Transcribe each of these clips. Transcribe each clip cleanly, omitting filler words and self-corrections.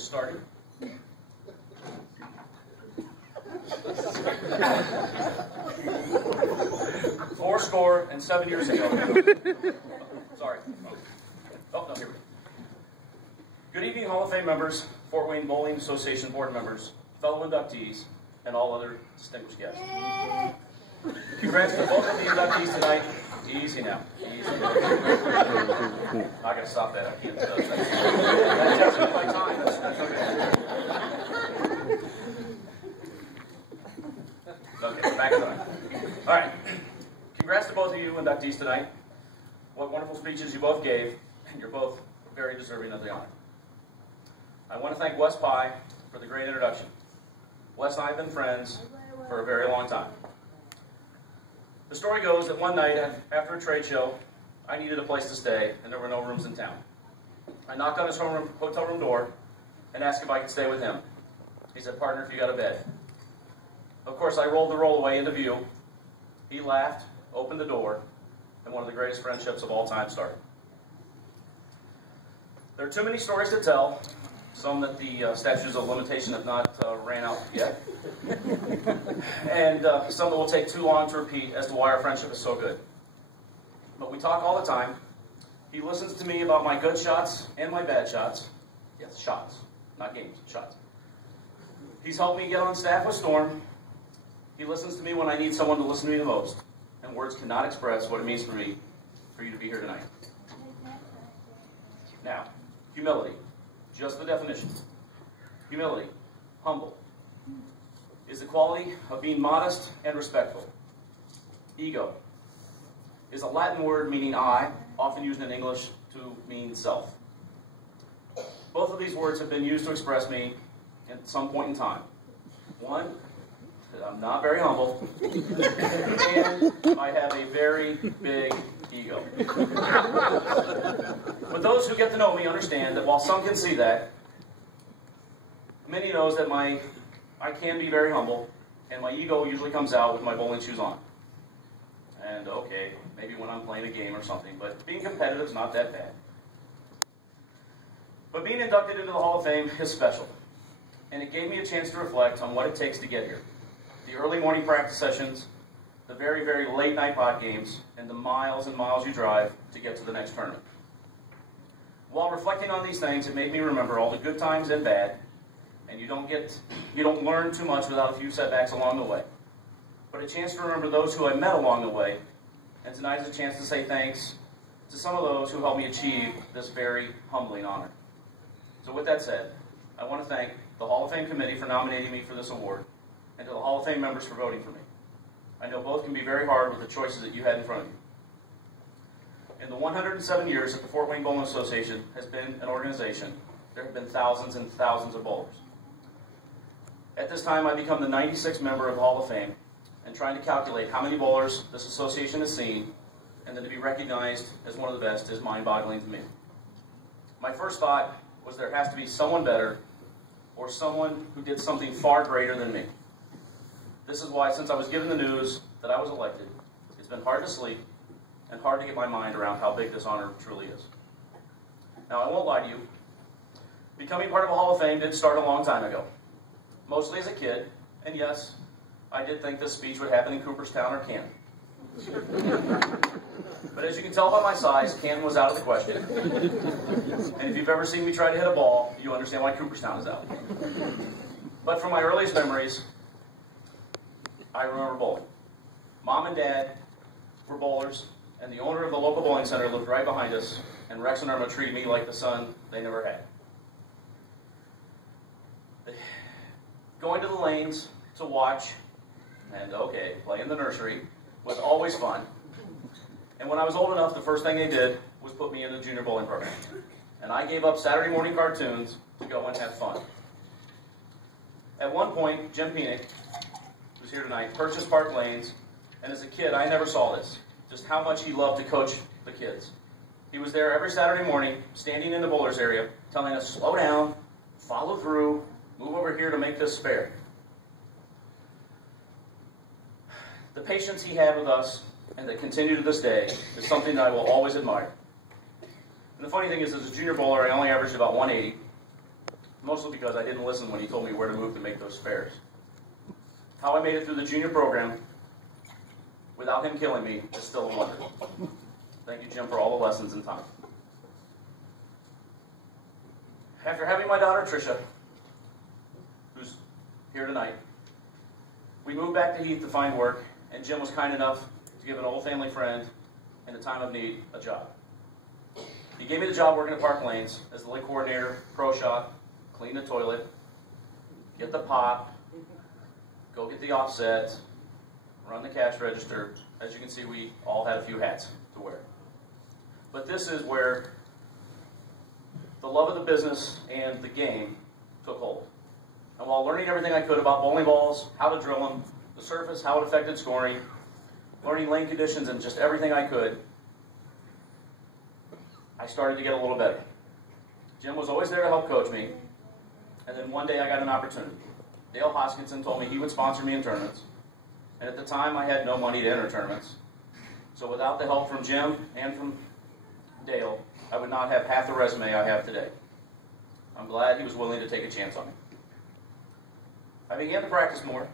just started. Fourscore and 7 years ago. Sorry. Oh, no, here we go. Good evening, Hall of Fame members, Fort Wayne Bowling Association board members, fellow inductees, and all other distinguished guests. Congrats to both of the inductees tonight. Easy now. Easy now. I gotta stop that. I can't. That's just my time. That's okay. Okay, back to that. All right. Congrats to both of you inductees tonight. What wonderful speeches you both gave, and you're both very deserving of the honor. I want to thank F.W.B.A for the great introduction. Wes and I have been friends for a very long time. The story goes that one night after a trade show, I needed a place to stay, and there were no rooms in town. I knocked on his hotel room door and asked if I could stay with him. He said, "Partner, if you got a bed." Of course, I rolled the rollaway into view. He laughed, opened the door, and one of the greatest friendships of all time started. There are too many stories to tell, some that the statutes of limitation have not ran out yet, and some that will take too long to repeat as to why our friendship is so good. But we talk all the time. He listens to me about my good shots and my bad shots. Yes, shots, not games, shots. He's helped me get on staff with Storm. He listens to me when I need someone to listen to me the most, and words cannot express what it means for me, for you to be here tonight. Now, humility. Just the definition. Humility, humble, is the quality of being modest and respectful. Ego is a Latin word meaning I, often used in English to mean self. Both of these words have been used to express me at some point in time. One, that I'm not very humble, and I have a very big ego. But those who get to know me understand that while some can see that, many knows that I can be very humble, and my ego usually comes out with my bowling shoes on. And okay, maybe when I'm playing a game or something, but being competitive is not that bad. But being inducted into the Hall of Fame is special, and it gave me a chance to reflect on what it takes to get here. The early morning practice sessions, the very, very late night pot games, and the miles and miles you drive to get to the next tournament. While reflecting on these things, it made me remember all the good times and bad, and you don't learn too much without a few setbacks along the way. But a chance to remember those who I met along the way, and tonight is a chance to say thanks to some of those who helped me achieve this very humbling honor. So with that said, I want to thank the Hall of Fame Committee for nominating me for this award, and to the Hall of Fame members for voting for me. I know both can be very hard with the choices that you had in front of you. In the 107 years that the Fort Wayne Bowling Association has been an organization, there have been thousands and thousands of bowlers. At this time, I become the 96th member of the Hall of Fame, and trying to calculate how many bowlers this association has seen, and then to be recognized as one of the best is mind-boggling to me. My first thought was there has to be someone better, or someone who did something far greater than me. This is why, since I was given the news that I was elected, it's been hard to sleep and hard to get my mind around how big this honor truly is. Now, I won't lie to you. Becoming part of a Hall of Fame did start a long time ago, mostly as a kid, and yes, I did think this speech would happen in Cooperstown or Canton. But as you can tell by my size, Canton was out of the question. And if you've ever seen me try to hit a ball, you understand why Cooperstown is out. But from my earliest memories, I remember bowling. Mom and Dad were bowlers, and the owner of the local bowling center lived right behind us, and Rex and Irma treated me like the son they never had. Going to the lanes to watch and, okay, play in the nursery was always fun. And when I was old enough, the first thing they did was put me in the junior bowling program. And I gave up Saturday morning cartoons to go and have fun. At one point, Jim Penick, who's here tonight, purchased Park Lanes, and as a kid, I never saw this, just how much he loved to coach the kids. He was there every Saturday morning, standing in the bowlers area, telling us, slow down, follow through, move over here to make this spare. The patience he had with us, and that continue to this day, is something that I will always admire. And the funny thing is, as a junior bowler, I only averaged about 180. mostly because I didn't listen when he told me where to move to make those spares. How I made it through the junior program without him killing me is still a wonder. Thank you, Jim, for all the lessons and time. After having my daughter, Tricia, who's here tonight, we moved back to Heath to find work, and Jim was kind enough to give an old family friend, in a time of need, a job. He gave me the job working at Park Lanes as the lake coordinator, pro shop, clean the toilet, get the pot, go get the offset, run the cash register. As you can see, we all had a few hats to wear. But this is where the love of the business and the game took hold. And while learning everything I could about bowling balls, how to drill them, the surface, how it affected scoring, learning lane conditions, and just everything I could, I started to get a little better. Jim was always there to help coach me, and then one day I got an opportunity. Dale Hoskinson told me he would sponsor me in tournaments, and at the time I had no money to enter tournaments. So without the help from Jim and from Dale, I would not have half the resume I have today. I'm glad he was willing to take a chance on me. I began to practice more.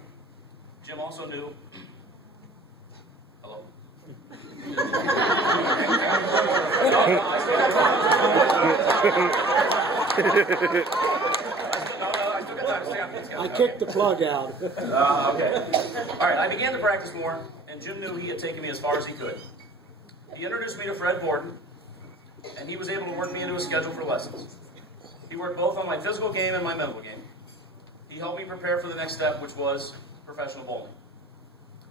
Jim also knew. Hello? I kicked the plug out. Okay. All right, I began to practice more, and Jim knew he had taken me as far as he could. He introduced me to Fred Borden, and he was able to work me into a schedule for lessons. He worked both on my physical game and my mental game. He helped me prepare for the next step, which was professional bowling.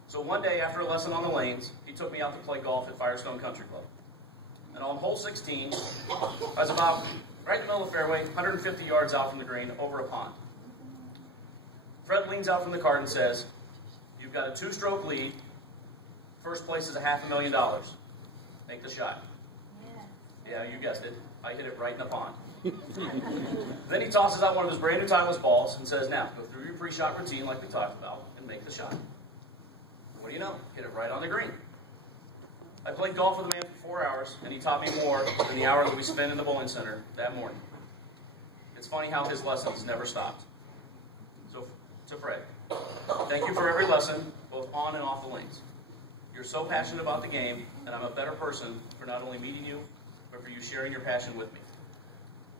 So one day, after a lesson on the lanes, he took me out to play golf at Firestone Country Club. And on hole 16, I was about right in the middle of the fairway, 150 yards out from the green, over a pond. Fred leans out from the cart and says, "You've got a 2-stroke lead. First place is $500,000. Make the shot." Yeah, you guessed it. I hit it right in the pond. Then he tosses out one of his brand new timeless balls and says, "Now, go through your pre-shot routine like we talked about and make the shot." What do you know? Hit it right on the green. I played golf with the man for 4 hours, and he taught me more than the hour that we spent in the bowling center that morning. It's funny how his lessons never stopped. So, to Fred, thank you for every lesson, both on and off the lanes. You're so passionate about the game, and I'm a better person for not only meeting you, but for you sharing your passion with me.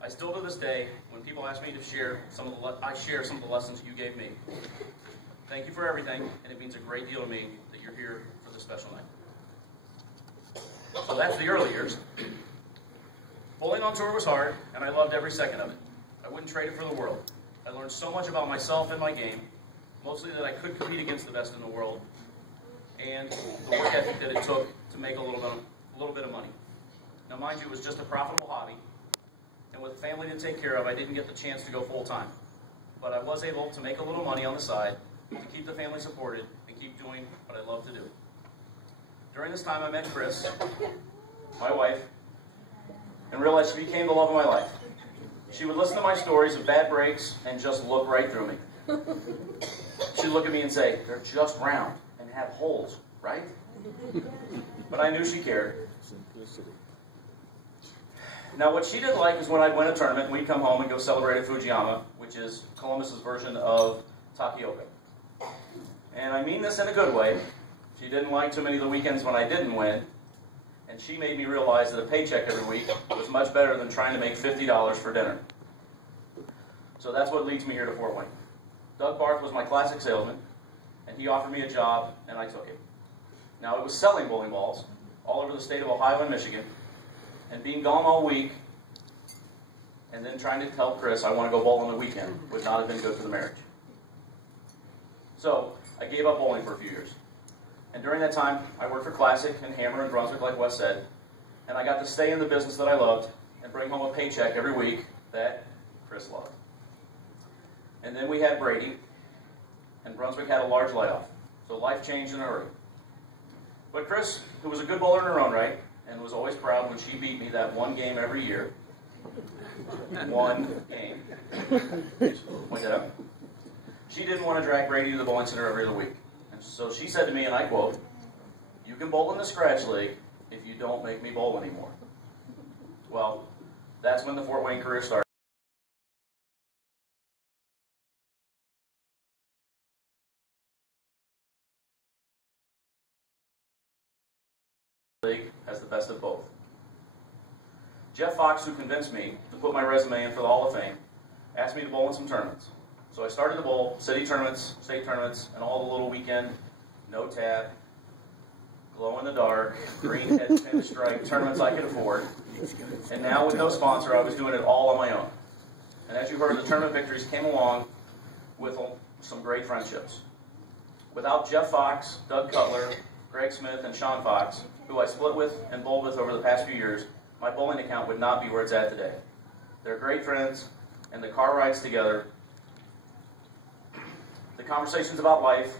I still to this day, when people ask me to share I share some of the lessons you gave me. Thank you for everything, and it means a great deal to me that you're here for this special night. So that's the early years. Bowling on tour was hard, and I loved every second of it. I wouldn't trade it for the world. I learned so much about myself and my game, mostly that I could compete against the best in the world, and the work ethic that it took to make a little bit of money. Now, mind you, it was just a profitable hobby, and with a family to take care of, I didn't get the chance to go full-time. But I was able to make a little money on the side to keep the family supported and keep doing what I love to do. During this time, I met Chris, my wife, and realized she became the love of my life. She would listen to my stories of bad breaks and just look right through me. She'd look at me and say, "They're just round and have holes, right?" But I knew she cared. Simplicity. Now, what she didn't like is when I'd win a tournament and we'd come home and go celebrate at Fujiyama, which is Columbus's version of Tapioca. And I mean this in a good way. She didn't like too many of the weekends when I didn't win, and she made me realize that a paycheck every week was much better than trying to make $50 for dinner. So that's what leads me here to Fort Wayne. Doug Barth was my classic salesman, and he offered me a job, and I took it. Now, it was selling bowling balls all over the state of Ohio and Michigan, and being gone all week, and then trying to tell Chris I want to go bowl on the weekend would not have been good for the marriage. So I gave up bowling for a few years. And during that time, I worked for Classic and Hammer in Brunswick, like Wes said, and I got to stay in the business that I loved and bring home a paycheck every week that Chris loved. And then we had Brady, and Brunswick had a large layoff, so life changed in a hurry. But Chris, who was a good bowler in her own right, and was always proud when she beat me that one game every year, one game, point that out, she didn't want to drag Brady to the bowling center every other week. And so she said to me, and I quote, "You can bowl in the scratch league if you don't make me bowl anymore." Well, that's when the Fort Wayne career started. league has the best of both. Jeff Fox, who convinced me to put my resume in for the Hall of Fame, asked me to bowl in some tournaments. So I started to bowl city tournaments, state tournaments, and all the little weekend, no tab, glow in the dark, green head pin strike tournaments I could afford. And now with no sponsor, I was doing it all on my own. And as you heard, the tournament victories came along with some great friendships. Without Jeff Fox, Doug Cutler, Greg Smith, and Sean Fox, who I split with and bowled with over the past few years, my bowling account would not be where it's at today. They're great friends, and the car rides together, the conversations about life,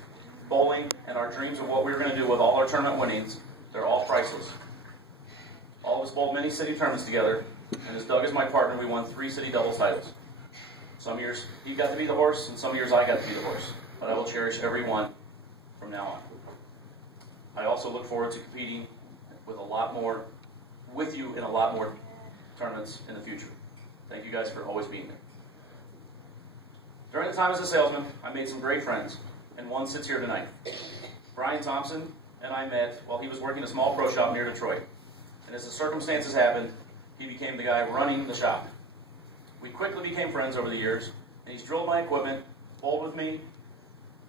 bowling, and our dreams of what we were going to do with all our tournament winnings, they're all priceless. All of us bowled many city tournaments together, and as Doug is my partner, we won 3 city doubles titles. Some years he got to be the horse, and some years I got to be the horse, but I will cherish every one from now on. I also look forward to competing with you in a lot more tournaments in the future. Thank you guys for always being there. During the time as a salesman, I made some great friends, and one sits here tonight. Brian Thompson and I met while he was working a small pro shop near Detroit. And as the circumstances happened, he became the guy running the shop. We quickly became friends over the years, and he's drilled my equipment, bowled with me,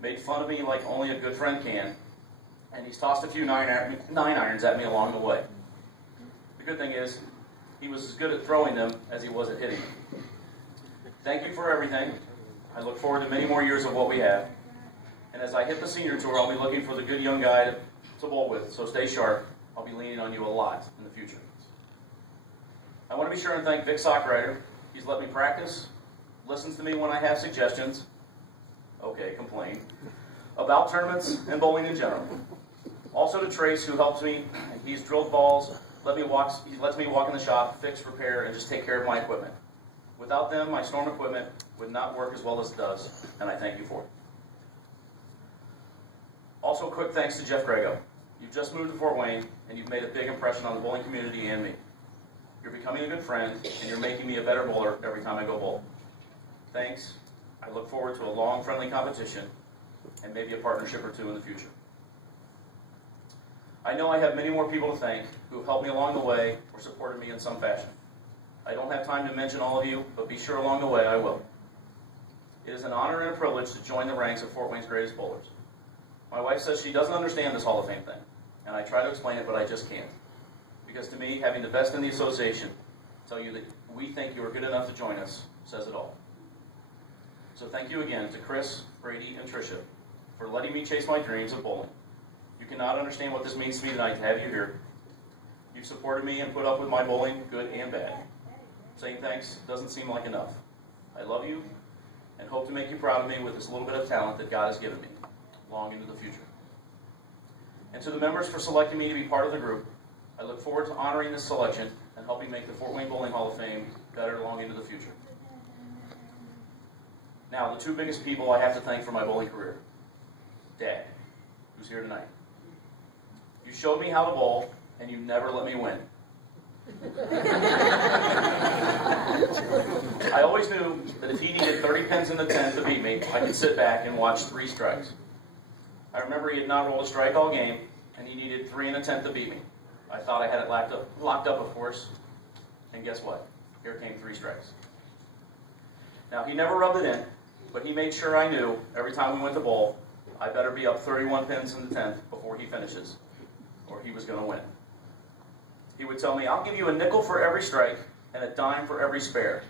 made fun of me like only a good friend can, and he's tossed a few 9-irons at me along the way. The good thing is, he was as good at throwing them as he was at hitting them. Thank you for everything. I look forward to many more years of what we have. And as I hit the senior tour, I'll be looking for the good young guy to bowl with, so stay sharp. I'll be leaning on you a lot in the future. I want to be sure and thank Vic Sockrider. He's let me practice, listens to me when I have suggestions, okay, complain, about tournaments and bowling in general. Also to Trace, who helps me, and he's drilled balls, he lets me walk in the shop, fix, repair, and just take care of my equipment. Without them, my storm equipment would not work as well as it does, and I thank you for it. Also, quick thanks to Jeff Grego. You've just moved to Fort Wayne, and you've made a big impression on the bowling community and me. You're becoming a good friend, and you're making me a better bowler every time I go bowl. Thanks. I look forward to a long, friendly competition, and maybe a partnership or two in the future. I know I have many more people to thank who have helped me along the way or supported me in some fashion. I don't have time to mention all of you, but be sure along the way I will. It is an honor and a privilege to join the ranks of Fort Wayne's greatest bowlers. My wife says she doesn't understand this Hall of Fame thing, and I try to explain it, but I just can't. Because to me, having the best in the association tell you that we think you are good enough to join us says it all. So thank you again to Chris, Brady, and Tricia for letting me chase my dreams of bowling. You cannot understand what this means to me tonight to have you here. You've supported me and put up with my bowling, good and bad. Saying thanks doesn't seem like enough. I love you and hope to make you proud of me with this little bit of talent that God has given me, long into the future. And to the members for selecting me to be part of the group, I look forward to honoring this selection and helping make the Fort Wayne Bowling Hall of Fame better long into the future. Now, the 2 biggest people I have to thank for my bowling career. Dad, who's here tonight. You showed me how to bowl, and you never let me win. I always knew that if he needed 30 pins in the 10th to beat me, I could sit back and watch 3 strikes. I remember he had not rolled a strike all game, and he needed 3 1/10 to beat me. I thought I had it locked up, of course, and guess what? Here came 3 strikes. Now, he never rubbed it in, but he made sure I knew every time we went to bowl, I better be up 31 pins in the 10th before he finishes, or he was going to win. He would tell me, I'll give you a nickel for every strike and a dime for every spare.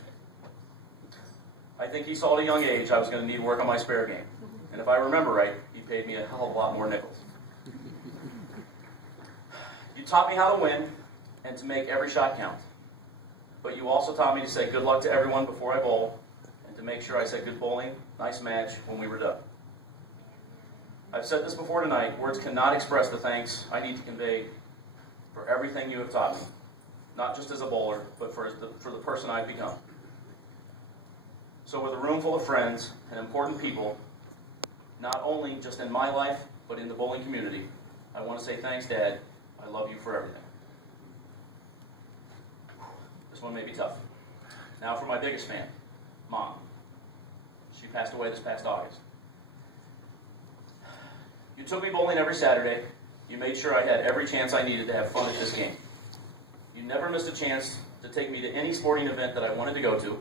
I think he saw at a young age I was going to need work on my spare game. And if I remember right, he paid me a hell of a lot more nickels. You taught me how to win and to make every shot count. But you also taught me to say good luck to everyone before I bowl and to make sure I said good bowling, nice match when we were done. I've said this before tonight, words cannot express the thanks I need to convey for everything you have taught me, not just as a bowler, but for the person I've become. So with a room full of friends and important people, not only just in my life, but in the bowling community, I want to say thanks, Dad. I love you for everything. This one may be tough. Now for my biggest fan, Mom. She passed away this past August. You took me bowling every Saturday, You made sure I had every chance I needed to have fun at this game. You never missed a chance to take me to any sporting event that I wanted to go to,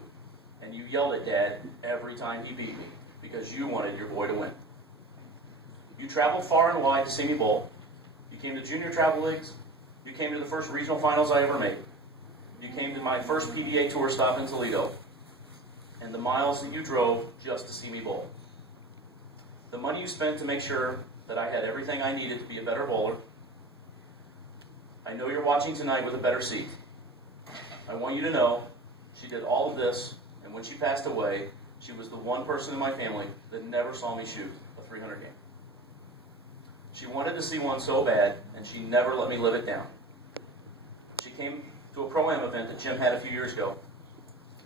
and you yelled at Dad every time he beat me because you wanted your boy to win. You traveled far and wide to see me bowl. You came to junior travel leagues. You came to the first regional finals I ever made. You came to my first PBA tour stop in Toledo, and the miles that you drove just to see me bowl. The money you spent to make sure that I had everything I needed to be a better bowler. I know you're watching tonight with a better seat. I want you to know she did all of this, and when she passed away, she was the one person in my family that never saw me shoot a 300 game. She wanted to see one so bad, and she never let me live it down. She came to a Pro-Am event that Jim had a few years ago,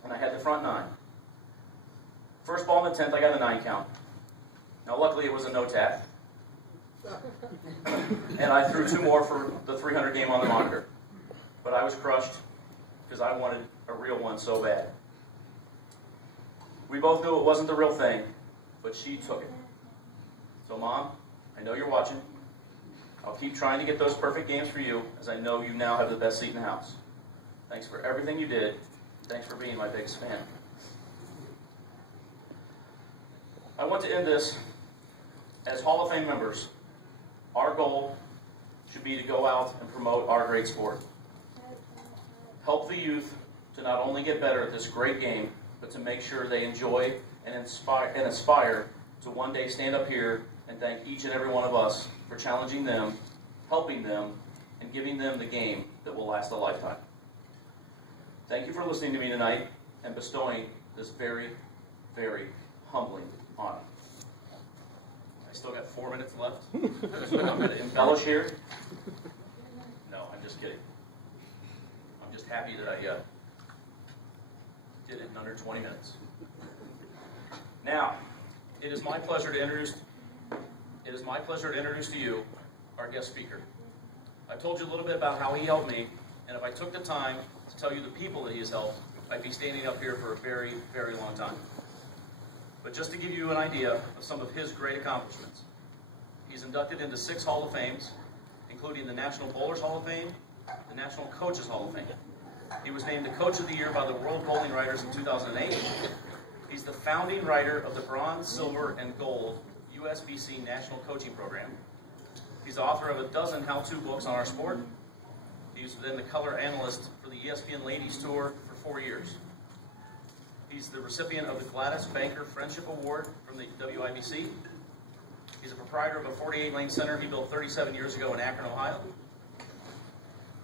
and I had the front nine. First ball in the 10th, I got a 9 count. Now, luckily, it was a no-tap. And I threw 2 more for the 300 game on the monitor. But I was crushed because I wanted a real one so bad. We both knew it wasn't the real thing, but she took it. So, Mom, I know you're watching. I'll keep trying to get those perfect games for you, as I know you now have the best seat in the house. Thanks for everything you did. Thanks for being my biggest fan. I want to end this. As Hall of Fame members, our goal should be to go out and promote our great sport. Help the youth to not only get better at this great game, but to make sure they enjoy and aspire to one day stand up here and thank each and every one of us for challenging them, helping them, and giving them the game that will last a lifetime. Thank you for listening to me tonight and bestowing this very, very humbling honor. I still got 4 minutes left, so I'm going to embellish here. No, I'm just kidding. I'm just happy that I did it in under 20 minutes. Now, it is my pleasure to introduce to you our guest speaker. I've told you a little bit about how he helped me, and if I took the time to tell you the people that he has helped, I'd be standing up here for a very, very long time. But just to give you an idea of some of his great accomplishments, he's inducted into 6 Hall of Fames, including the National Bowlers Hall of Fame, the National Coaches Hall of Fame. He was named the Coach of the Year by the World Bowling Writers in 2008. He's the founding writer of the Bronze, Silver, and Gold USBC National Coaching Program. He's the author of a dozen how-to books on our sport. He's then the color analyst for the ESPN Ladies Tour for 4 years. He's the recipient of the Gladys Banker Friendship Award from the WIBC. He's a proprietor of a 48-lane center he built 37 years ago in Akron, Ohio.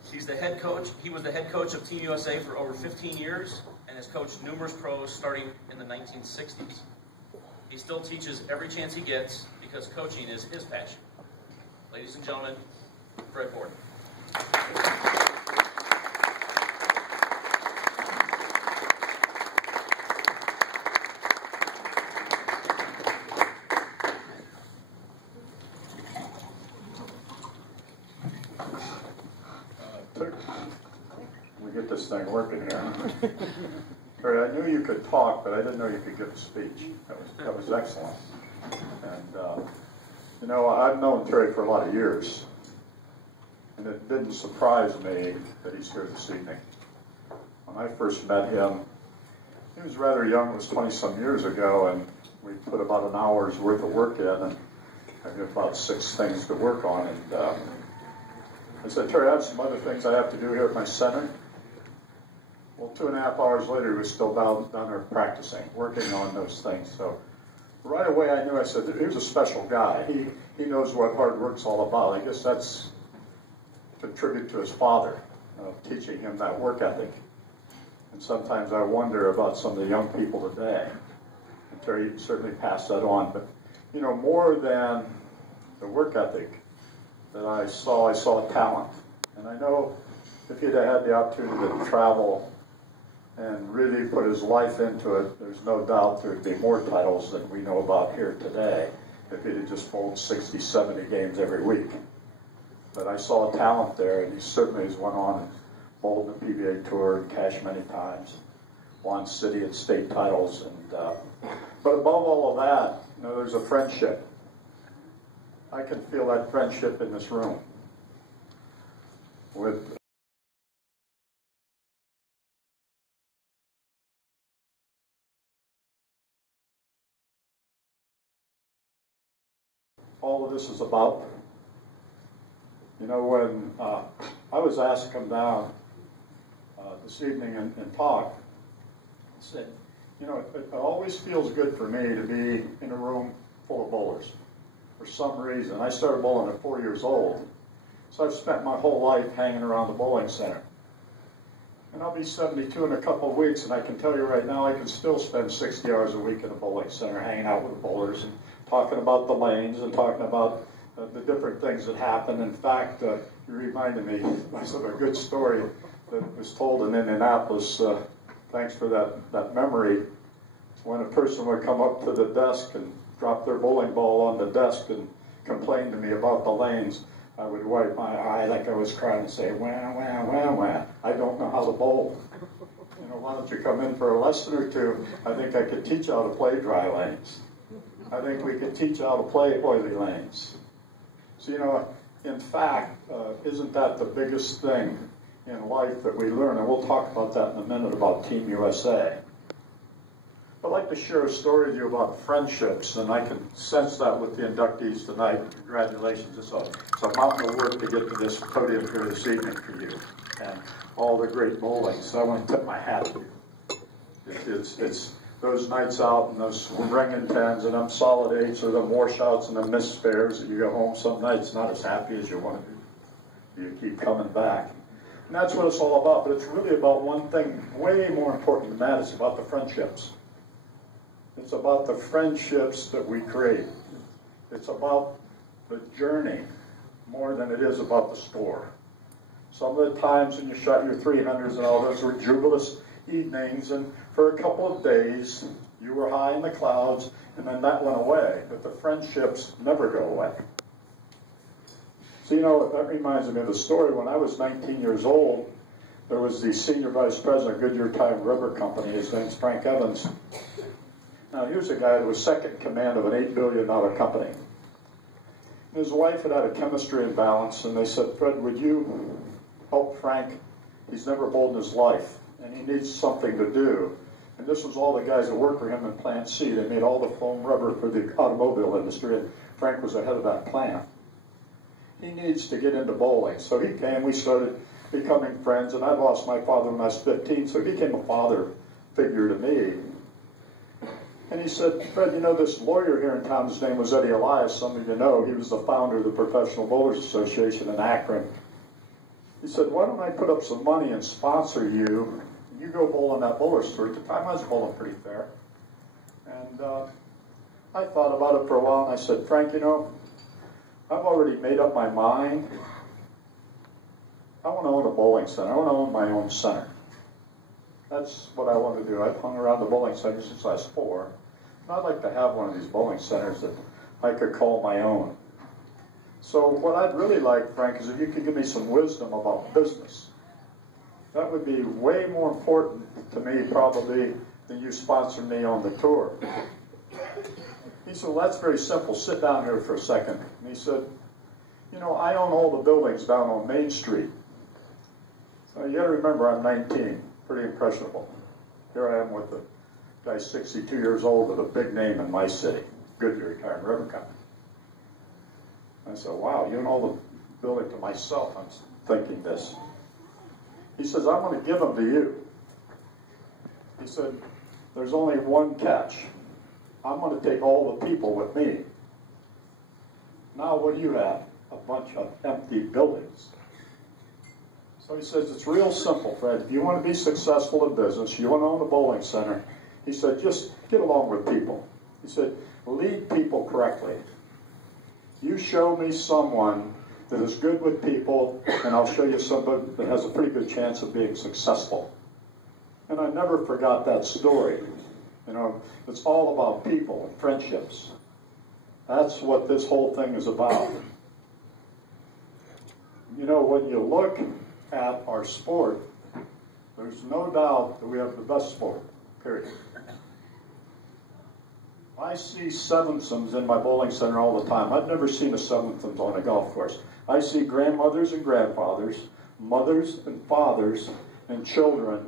He was the head coach of Team USA for over 15 years and has coached numerous pros starting in the 1960s. He still teaches every chance he gets because coaching is his passion. Ladies and gentlemen, Fred Ford. We get this thing working here. Terry, I knew you could talk, but I didn't know you could give a speech. That was excellent. And you know, I've known Terry for a lot of years, and it didn't surprise me that he's here this evening. When I first met him, he was rather young. It was 20-some years ago, and we put about an hour's worth of work in, and I had about 6 things to work on. And I said, Terry, I have some other things I have to do here at my center. Well, 2.5 hours later, he was still down there practicing, working on those things. So right away, I knew, I said, he was a special guy. He knows what hard work's all about. I guess that's a tribute to his father, teaching him that work ethic. And sometimes I wonder about some of the young people today. And Terry certainly passed that on. But, you know, more than the work ethic that I saw talent. And I know if he'd have had the opportunity to travel and really put his life into it, there's no doubt there'd be more titles than we know about here today if he'd have just bowled 60, 70 games every week. But I saw talent there, and he certainly has went on and bowled the PBA Tour and cashed many times, won city and state titles. And but above all of that, you know, there's a friendship. I can feel that friendship in this room. with all of this is about. You know, when I was asked to come down this evening and talk, I said, you know, it always feels good for me to be in a room full of bowlers. For some reason, I started bowling at 4 years old, so I've spent my whole life hanging around the bowling center. And I'll be 72 in a couple of weeks, and I can tell you right now, I can still spend 60 hours a week in a bowling center hanging out with the bowlers and talking about the lanes and talking about the different things that happen. In fact, you reminded me of a good story that was told in Indianapolis. Thanks for that memory. It's when a person would come up to the desk and drop their bowling ball on the desk and complain to me about the lanes, I would wipe my eye like I was crying and say, wah, wah, wah, wah. I don't know how to bowl. You know, why don't you come in for a lesson or two? I think I could teach you how to play dry lanes. I think we could teach you how to play oily lanes. So, you know, in fact, isn't that the biggest thing in life that we learn? And we'll talk about that in a minute about Team USA. I'd like to share a story with you about friendships, and I can sense that with the inductees tonight. Congratulations. It's a mountain of work to get to this podium here this evening for you, and all the great bowling. So I want to tip my hat to you. It's those nights out and those ringing tens and them solid eights or them washouts and them missed spares that you go home some nights not as happy as you want to be. You keep coming back. And that's what it's all about, but it's really about one thing way more important than that. It's about the friendships. It's about the friendships that we create. It's about the journey more than it is about the score. Some of the times when you shot your 300s and all those were jubilous evenings, and for a couple of days you were high in the clouds, and then that went away. But the friendships never go away. So, you know, that reminds me of the story. When I was 19 years old, there was the senior vice president of Goodyear Tire and Rubber Company. His name's Frank Evans. Now, here's a guy that was second in command of an $8 billion company. His wife had a chemistry imbalance, and they said, Fred, would you help Frank? He's never bowled in his life, and he needs something to do. And this was all the guys that worked for him in Plant C. They made all the foam rubber for the automobile industry, and Frank was the head of that plant. He needs to get into bowling. So he came, we started becoming friends, and I lost my father when I was 15, so he became a father figure to me. And he said, Fred, you know, this lawyer here in town, his name was Eddie Elias, some of you know, he was the founder of the Professional Bowlers Association in Akron. He said, why don't I put up some money and sponsor you, and you go bowl on that bowler store. At the time, I was bowling pretty fair. And I thought about it for a while, and I said, Frank, you know, I've already made up my mind. I want to own a bowling center. I want to own my own center. That's what I want to do. I've hung around the bowling center since I was 4. And I'd like to have one of these bowling centers that I could call my own. So what I'd really like, Frank, is if you could give me some wisdom about business. That would be way more important to me probably than you sponsoring me on the tour. He said, well, that's very simple. Sit down here for a second. And he said, you know, I own all the buildings down on Main Street. So you got to remember, I'm 19. Pretty impressionable. Here I am with a guy 62 years old with a big name in my city, Goodyear Tire and Rubber Company. I said, wow, you know the building to myself. I'm thinking this. He says, I'm going to give them to you. He said, there's only one catch. I'm going to take all the people with me. Now what do you have? A bunch of empty buildings. So he says, it's real simple, Fred. If you want to be successful in business, you want to own a bowling center, he said, just get along with people. He said, lead people correctly. You show me someone that is good with people, and I'll show you somebody that has a pretty good chance of being successful. And I never forgot that story. You know, it's all about people and friendships. That's what this whole thing is about. You know, when you look at our sport, there's no doubt that we have the best sport, period. I see seventhsons in my bowling center all the time. I've never seen a seventhsons on a golf course. I see grandmothers and grandfathers mothers and fathers and children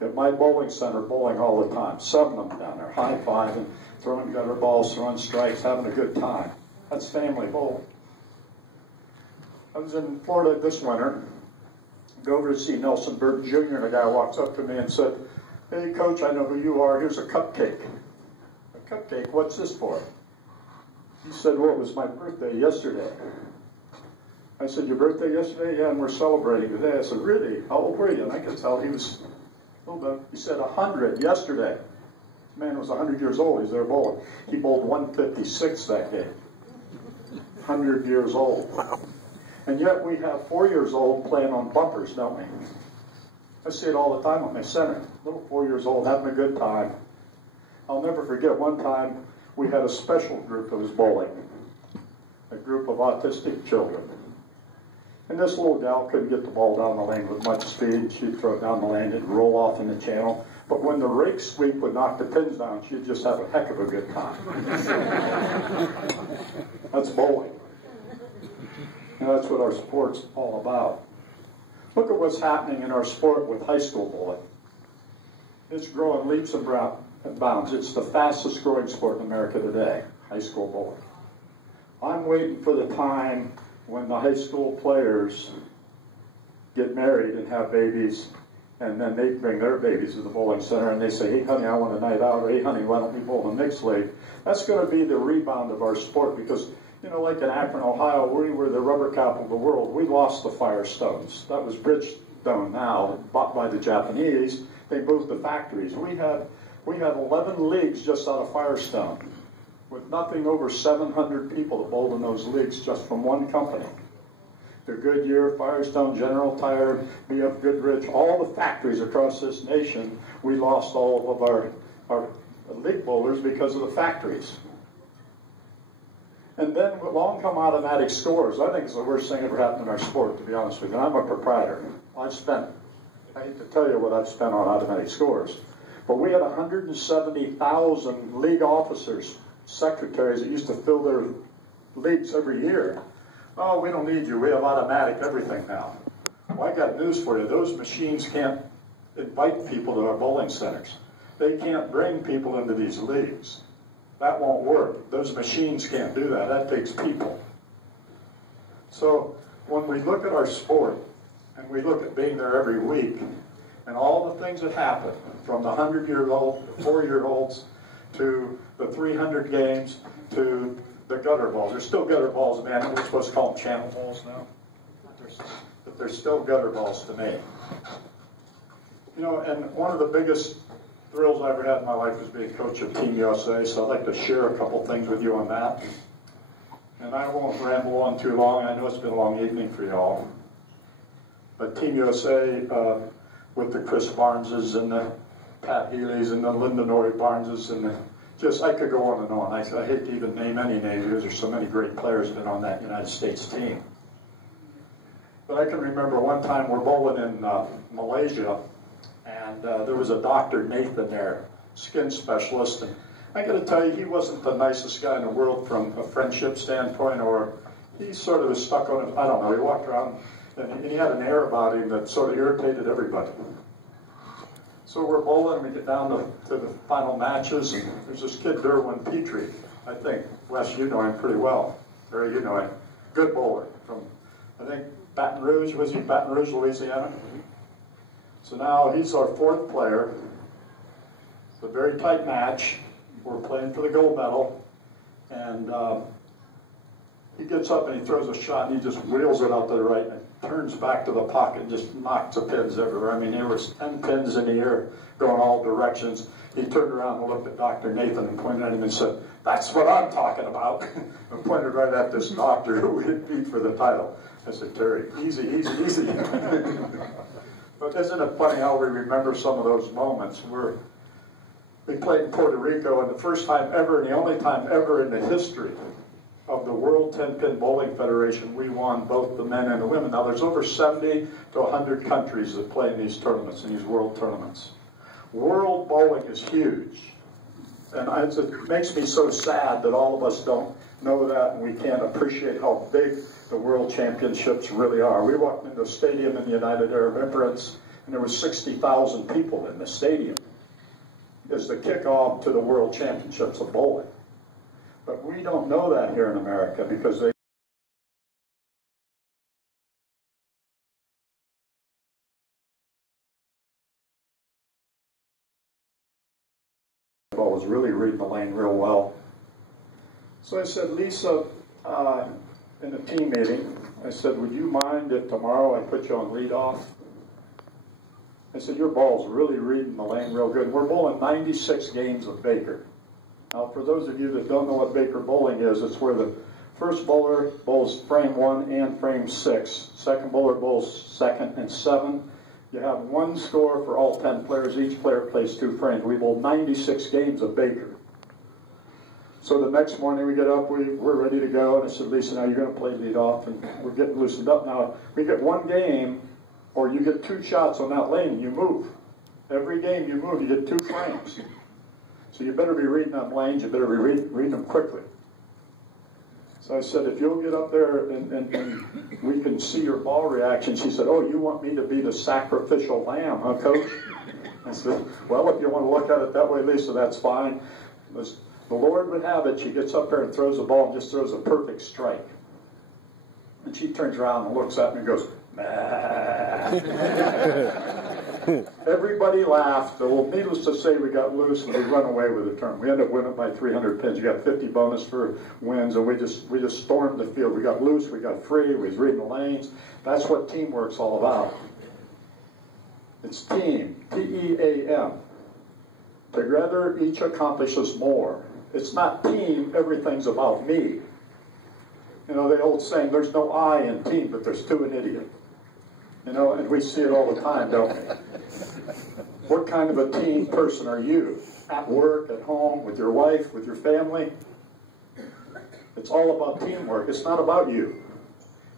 at my bowling center bowling all the time. 7 of them down there, high-fiving, throwing gutter balls, throwing strikes, having a good time. That's family bowling. I was in Florida this winter. Go over to see Nelson Burke Jr., and a guy walks up to me and said, "Hey, Coach, I know who you are. Here's a cupcake." "A cupcake? What's this for?" He said, "Well, it was my birthday yesterday." I said, "Your birthday yesterday?" "Yeah, and we're celebrating today." I said, "Really? How old were you?" And I could tell he was, he said 100 yesterday. This man was 100 years old. He's there bowling. He bowled 156 that game. 100 years old. And yet we have 4 years old playing on bumpers, don't we? I see it all the time on my center. Little 4 years old having a good time. I'll never forget one time we had a special group that was bowling. A group of autistic children. And this little gal couldn't get the ball down the lane with much speed. She'd throw it down the lane, it'd roll off in the channel. But when the rake sweep would knock the pins down, she'd just have a heck of a good time. That's bowling. And that's what our sport's all about. Look at what's happening in our sport with high school bowling. It's growing leaps and bounds. It's the fastest growing sport in America today, high school bowling. I'm waiting for the time when the high school players get married and have babies, and then they bring their babies to the bowling center and they say, "Hey, honey, I want a night out," or "Hey, honey, why don't we bowl in the mixed league?" That's going to be the rebound of our sport because, you know, like in Akron, Ohio, we were the rubber capital of the world. We lost the Firestones. That was Bridgestone now, bought by the Japanese. They moved the factories. We had 11 leagues just out of Firestone, with nothing over 700 people that bowled in those leagues just from one company. The Goodyear, Firestone, General Tire, B.F. Goodrich, all the factories across this nation, we lost all of our league bowlers because of the factories. And then along come automatic scores. I think it's the worst thing ever happened in our sport, to be honest with you. I'm a proprietor. I hate to tell you what I've spent on automatic scores. But we had 170,000 league officers, secretaries that used to fill their leagues every year. "Oh, we don't need you. We have automatic everything now." Well, I got news for you. Those machines can't invite people to our bowling centers. They can't bring people into these leagues. That won't work. Those machines can't do that. That takes people. So when we look at our sport and we look at being there every week and all the things that happen from the 100-year-old, the 4-year-olds, to the 300 games, to the gutter balls. There's still gutter balls, man. We're supposed to call them channel balls now. But they're still gutter balls to me. You know, and one of the biggest thrills I ever had in my life was being coach of Team USA, so I'd like to share a couple things with you on that. And I won't ramble on too long. I know it's been a long evening for y'all. But Team USA, with the Chris Barneses and the Pat Healy's and the Linda Norrie Barneses and I could go on and on. I hate to even name any names because there's so many great players that have been on that United States team. But I can remember one time we're bowling in Malaysia, and there was a Dr. Nathan there, skin specialist, and I got to tell you, he wasn't the nicest guy in the world from a friendship standpoint, or he sort of was stuck on it. I don't know. He walked around, and he had an air about him that sort of irritated everybody. So we're bowling, we get down to the final matches, and there's this kid, Derwin Petrie. I think, Wes, you know him pretty well. Barry, you know him. Good bowler from, I think, Baton Rouge, was he? Baton Rouge, Louisiana? So now he's our 4th player. It's a very tight match. We're playing for the gold medal. And he gets up and he throws a shot, and he just wheels it out to the right, and turns back to the pocket and just knocks the pins everywhere. I mean, there was 10 pins in the air going all directions. He turned around and looked at Dr. Nathan and pointed at him and said, "That's what I'm talking about." And pointed right at this doctor who we had beat for the title. I said, "Terry, easy, easy, easy." But isn't it funny how we remember some of those moments? We played in Puerto Rico, and the first time ever, and the only time ever in the history of the World 10-Pin Bowling Federation, we won both the men and the women. Now, there's over 70 to 100 countries that play in these tournaments, in these world tournaments. World bowling is huge. And it makes me so sad that all of us don't know that, and we can't appreciate how big the World Championships really are. We walked into a stadium in the United Arab Emirates, and there was 60,000 people in the stadium. It's the kickoff to the World Championships of bowling. But we don't know that here in America because they was really reading the lane real well. So I said, Lisa, in the team meeting, I said, would you mind if tomorrow I put you on leadoff? I said, your ball's really reading the lane real good. We're bowling 96 games of Baker. Now, for those of you that don't know what Baker bowling is, it's where the first bowler bowls frame 1 and frame 6. Second bowler bowls second and 7. You have one score for all 10 players. Each player plays 2 frames. We bowled 96 games of Baker. So the next morning we get up, we're ready to go, and I said, Lisa, now you're going to play lead off, and we're getting loosened up. Now, we get one game, or you get 2 shots on that lane, and you move. Every game you move, you get 2 frames. So you better be reading them lanes, you better be reading them quickly. So I said, if you'll get up there and we can see your ball reaction. She said, oh, you want me to be the sacrificial lamb, huh, Coach? I said, well, if you want to look at it that way, Lisa, that's fine. The Lord would have it, she gets up there and throws the ball and just throws a perfect strike. And she turns around and looks at me and goes, everybody laughed. Well, needless to say, we got loose and we run away with the tournament. We ended up winning by 300 pins. You got 50 bonus for wins, and we just stormed the field. We got loose, we got free, we was reading the lanes. That's what teamwork's all about. It's team, T-E-A-M. Together, each accomplishes more. It's not team, everything's about me. You know, the old saying, there's no I in team, but there's 2 in idiot. You know, and we see it all the time, don't we? What kind of a team person are you? At work, at home, with your wife, with your family? It's all about teamwork. It's not about you.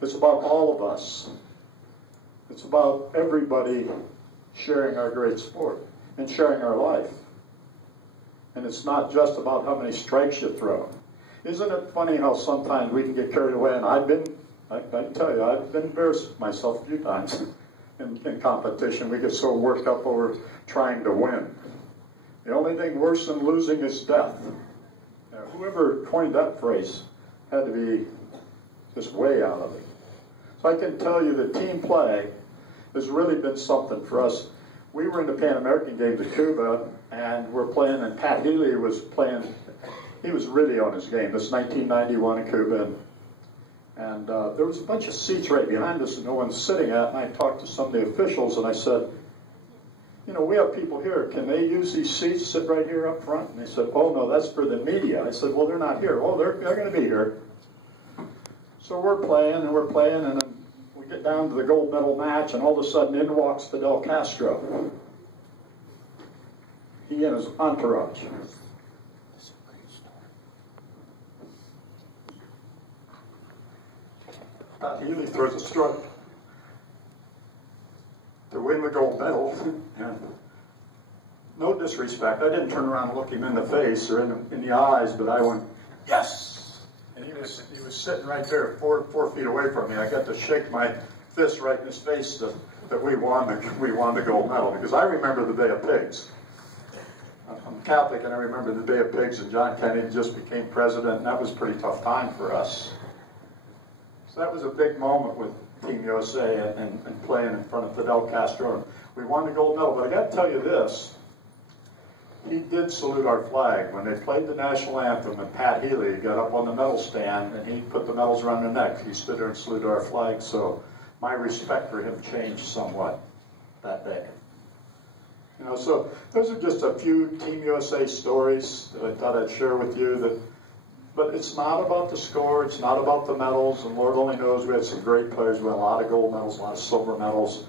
It's about all of us. It's about everybody sharing our great sport and sharing our life. And it's not just about how many strikes you throw. Isn't it funny how sometimes we can get carried away? And I can tell you, I've been embarrassed myself a few times in competition. We get so worked up over trying to win. The only thing worse than losing is death. Now, whoever coined that phrase had to be just way out of it. So I can tell you that team play has really been something for us. We were in the Pan American Games at Cuba, and we're playing, and Pat Healy was playing. He was really on his game. This is 1991 in Cuba, and there was a bunch of seats right behind us that no one's sitting at, and I talked to some of the officials, and I said, you know, we have people here. Can they use these seats, sit right here up front? And they said, oh, no, that's for the media. I said, well, they're not here. Oh, they're going to be here. So we're playing, and we get down to the gold medal match, and all of a sudden in walks Fidel Castro. He and his entourage. Healy throws a strike to win the gold medal. And no disrespect, I didn't turn around and look him in the face or in the eyes, but I went, yes! And he was sitting right there, four feet away from me. I got to shake my fist right in his face that we won the gold medal, because I remember the Bay of Pigs. I'm Catholic, and I remember the Bay of Pigs, and John Kennedy just became president, and that was a pretty tough time for us. So that was a big moment with Team USA and playing in front of Fidel Castro. We won the gold medal, but I got to tell you this. He did salute our flag. When they played the national anthem, and Pat Healy got up on the medal stand, and he put the medals around their neck. He stood there and saluted our flag, so my respect for him changed somewhat that day. You know, so those are just a few Team USA stories that I thought I'd share with you. But it's not about the score, it's not about the medals, and Lord only knows we had some great players. We had a lot of gold medals, a lot of silver medals.